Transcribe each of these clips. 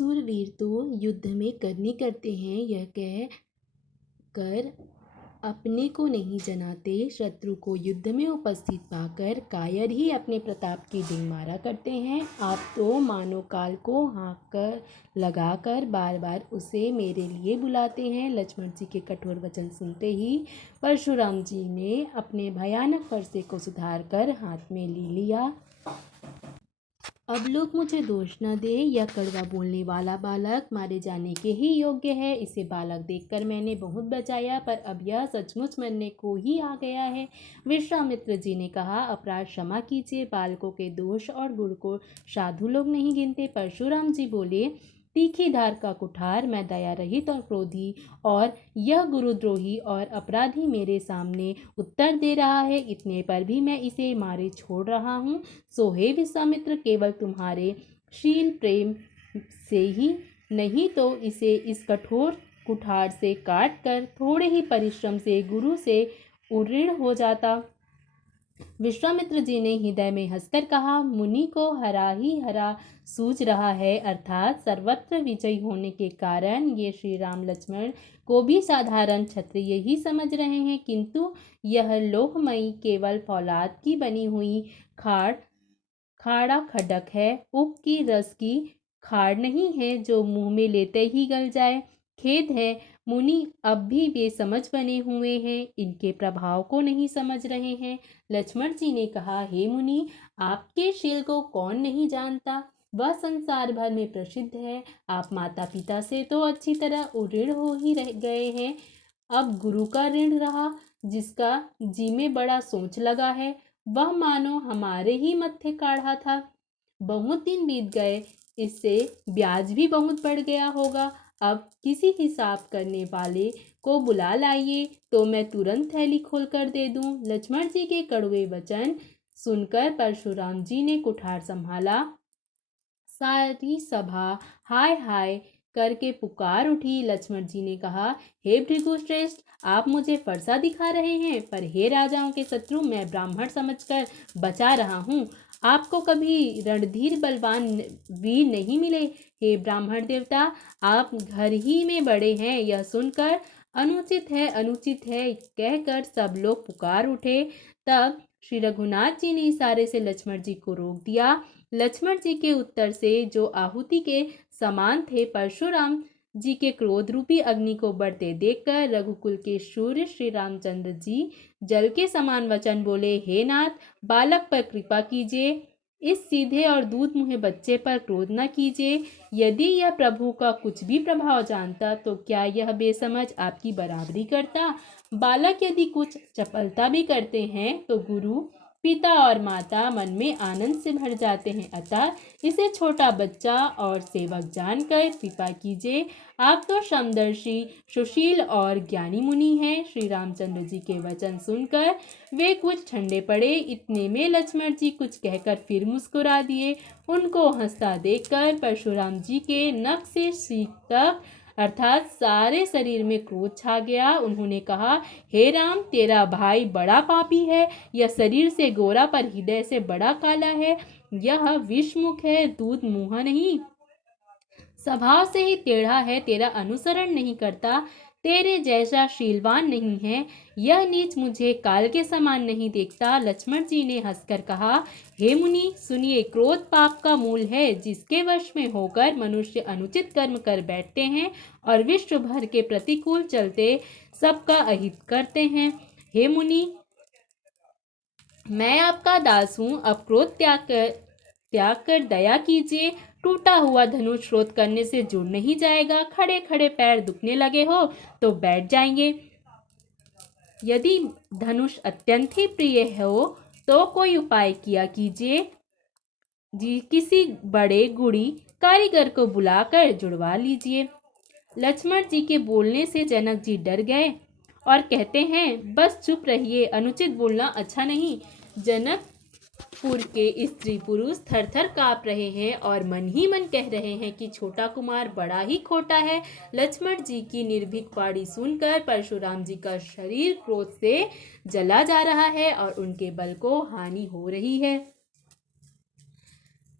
सूरवीर तो युद्ध में करनी करते हैं, यह कह कर अपने को नहीं जनाते। शत्रु को युद्ध में उपस्थित पाकर कायर ही अपने प्रताप की डींग मारा करते हैं। आप तो मानो काल को हाँक कर लगाकर बार बार उसे मेरे लिए बुलाते हैं। लक्ष्मण जी के कठोर वचन सुनते ही परशुराम जी ने अपने भयानक फरसे को सुधार कर हाथ में ले लिया। अब लोग मुझे दोष न दे, यह कड़वा बोलने वाला बालक मारे जाने के ही योग्य है। इसे बालक देखकर मैंने बहुत बचाया, पर अब यह सचमुच मरने को ही आ गया है। विश्वामित्र जी ने कहा, अपराध क्षमा कीजिए। बालकों के दोष और गुण को साधु लोग नहीं गिनते। परशुराम जी बोले, तीखी धार का कुठार, मैं दया रहित और क्रोधी, और यह गुरुद्रोही और अपराधी मेरे सामने उत्तर दे रहा है। इतने पर भी मैं इसे मारे छोड़ रहा हूँ। सो हे विश्वामित्र, केवल तुम्हारे शील प्रेम से ही नहीं तो इसे इस कठोर कुठार से काट कर थोड़े ही परिश्रम से गुरु से उऋण हो जाता। विश्वामित्र जी ने हृदय में हंसकर कहा, मुनि को हरा ही हरा सूझ रहा है, अर्थात सर्वत्र विजयी होने के कारण ये श्री राम लक्ष्मण को भी साधारण क्षत्रिय ही समझ रहे हैं, किंतु यह लोहमयी केवल फौलाद की बनी हुई खाड़ा खडक है, उग की रस की खाड़ नहीं है जो मुंह में लेते ही गल जाए। खेद है, मुनि अब भी बेसमझ बने हुए हैं, इनके प्रभाव को नहीं समझ रहे हैं। लक्ष्मण जी ने कहा, हे मुनि, आपके शील को कौन नहीं जानता, वह संसार भर में प्रसिद्ध है। आप माता पिता से तो अच्छी तरह उऋण हो ही रह गए हैं, अब गुरु का ऋण रहा, जिसका जी में बड़ा सोच लगा है, वह मानो हमारे ही मत्थे काढ़ा था। बहुत दिन बीत गए, इससे ब्याज भी बहुत बढ़ गया होगा। अब किसी हिसाब करने वाले को बुला लाइए तो मैं तुरंत थैली खोलकर दे दूं। लक्ष्मण जी के कड़वे वचन सुनकर परशुराम जी ने कुठार संभाला। सारी सभा हाय हाय करके पुकार उठी। लक्ष्मण जी ने कहा, हे भृगुश्रेष्ठ, आप मुझे फरसा दिखा रहे हैं, पर हे राजाओं के शत्रु, मैं ब्राह्मण समझकर बचा रहा हूँ। आपको कभी रणधीर बलवान वीर नहीं मिले? हे ब्राह्मण देवता, आप घर ही में बड़े हैं, यह सुनकर अनुचित है कहकर सब लोग पुकार उठे। तब श्री रघुनाथ जी ने इशारे से लक्ष्मण जी को रोक दिया। लक्ष्मण जी के उत्तर से जो आहुति के समान थे, परशुराम जी के क्रोध रूपी अग्नि को बढ़ते देखकर रघुकुल के सूर्य श्री रामचंद्र जी जल के समान वचन बोले, हे नाथ, बालक पर कृपा कीजिए, इस सीधे और दूध मुँहे बच्चे पर क्रोध न कीजिए। यदि यह प्रभु का कुछ भी प्रभाव जानता तो क्या यह बेसमझ आपकी बराबरी करता? बालक यदि कुछ चपलता भी करते हैं तो गुरु, पिता और माता मन में आनंद से भर जाते हैं, अतः इसे छोटा बच्चा और सेवक जानकर कृपा कीजिए। आप तो समदर्शी, सुशील और ज्ञानी मुनि हैं। श्री रामचंद्र जी के वचन सुनकर वे कुछ ठंडे पड़े। इतने में लक्ष्मण जी कुछ कहकर फिर मुस्कुरा दिए। उनको हंसता देखकर परशुराम जी के नख से सींग तक अर्थात सारे शरीर में क्रोध छा गया। उन्होंने कहा, हे राम, तेरा भाई बड़ा पापी है, यह शरीर से गोरा पर हृदय से बड़ा काला है, यह विषमुख है, दूध मुँह नहीं, स्वभाव से ही टेढ़ा है, तेरा अनुसरण नहीं करता, तेरे जैसा शीलवान नहीं है, यह नीच मुझे काल के समान नहीं देखता। लक्ष्मण जी ने हंसकर कहा, हे मुनि सुनिए, क्रोध पाप का मूल है, जिसके वश में होकर मनुष्य अनुचित कर्म कर बैठते हैं और विश्व भर के प्रतिकूल चलते सबका अहित करते हैं। हे मुनि, मैं आपका दास हूँ, अब क्रोध त्याग कर दया कीजिए। टूटा हुआ धनुष शोध करने से जुड़ नहीं जाएगा। खड़े खड़े पैर दुखने लगे हो तो बैठ जाएंगे। यदि धनुष अत्यंत ही प्रिय हो तो कोई उपाय किया कीजिए जी, किसी बड़े गुड़ी कारीगर को बुलाकर जुड़वा लीजिए। लक्ष्मण जी के बोलने से जनक जी डर गए और कहते हैं, बस चुप रहिए, अनुचित बोलना अच्छा नहीं। जनकपुर के स्त्री पुरुष थर थर काँप रहे हैं और मन ही मन कह रहे हैं कि छोटा कुमार बड़ा ही खोटा है। लक्ष्मण जी की निर्भीक वाणी सुनकर परशुराम जी का शरीर क्रोध से जला जा रहा है और उनके बल को हानि हो रही है।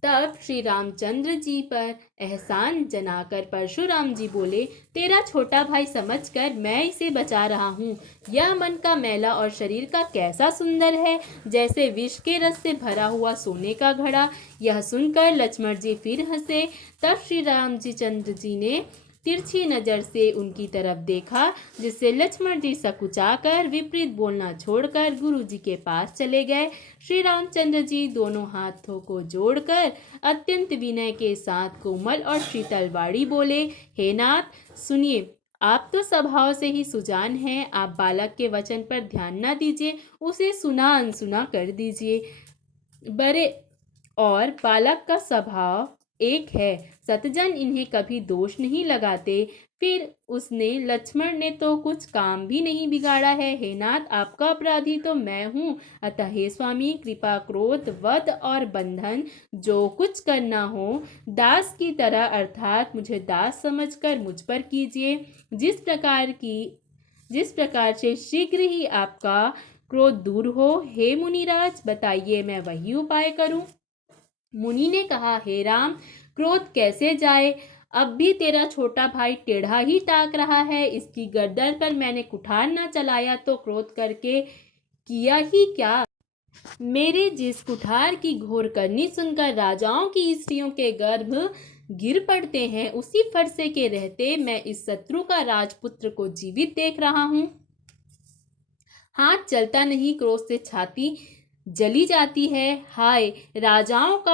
तब श्री रामचंद्र जी पर एहसान जनाकर परशुराम जी बोले, तेरा छोटा भाई समझकर मैं इसे बचा रहा हूँ। यह मन का मैला और शरीर का कैसा सुंदर है, जैसे विष के रस से भरा हुआ सोने का घड़ा। यह सुनकर लक्ष्मण जी फिर हंसे। तब श्री राम जी चंद्र जी ने तिरछी नजर से उनकी तरफ देखा, जिससे लक्ष्मण जी सकुचाकर विपरीत बोलना छोड़कर गुरु जी के पास चले गए। श्री रामचंद्र जी दोनों हाथों को जोड़कर अत्यंत विनय के साथ कोमल और शीतल वाणी बोले, हे नाथ सुनिए, आप तो स्वभाव से ही सुजान हैं। आप बालक के वचन पर ध्यान न दीजिए, उसे सुना अनसुना कर दीजिए। बड़े और बालक का स्वभाव एक है, सतजन इन्हें कभी दोष नहीं लगाते। फिर उसने, लक्ष्मण ने तो कुछ काम भी नहीं बिगाड़ा है। हे नाथ, आपका अपराधी तो मैं हूँ, अतः हे स्वामी, कृपा, क्रोध, वध और बंधन जो कुछ करना हो दास की तरह अर्थात मुझे दास समझकर मुझ पर कीजिए। जिस प्रकार से शीघ्र ही आपका क्रोध दूर हो, हे मुनिराज, बताइए मैं वही उपाय करूं। मुनि ने कहा, हे राम, क्रोध कैसे जाए? अब भी तेरा छोटा भाई टेढ़ा ही ताक रहा है। इसकी गर्दन पर मैंने कुठार न चलाया तो क्रोध करके किया ही क्या? मेरे जिस कुठार की घोर करनी सुनकर राजाओं की स्त्रियों के गर्भ गिर पड़ते हैं, उसी फरसे के रहते मैं इस शत्रु का राजपुत्र को जीवित देख रहा हूँ। हाथ चलता नहीं, क्रोध से छाती जली जाती है। हाय, राजाओं का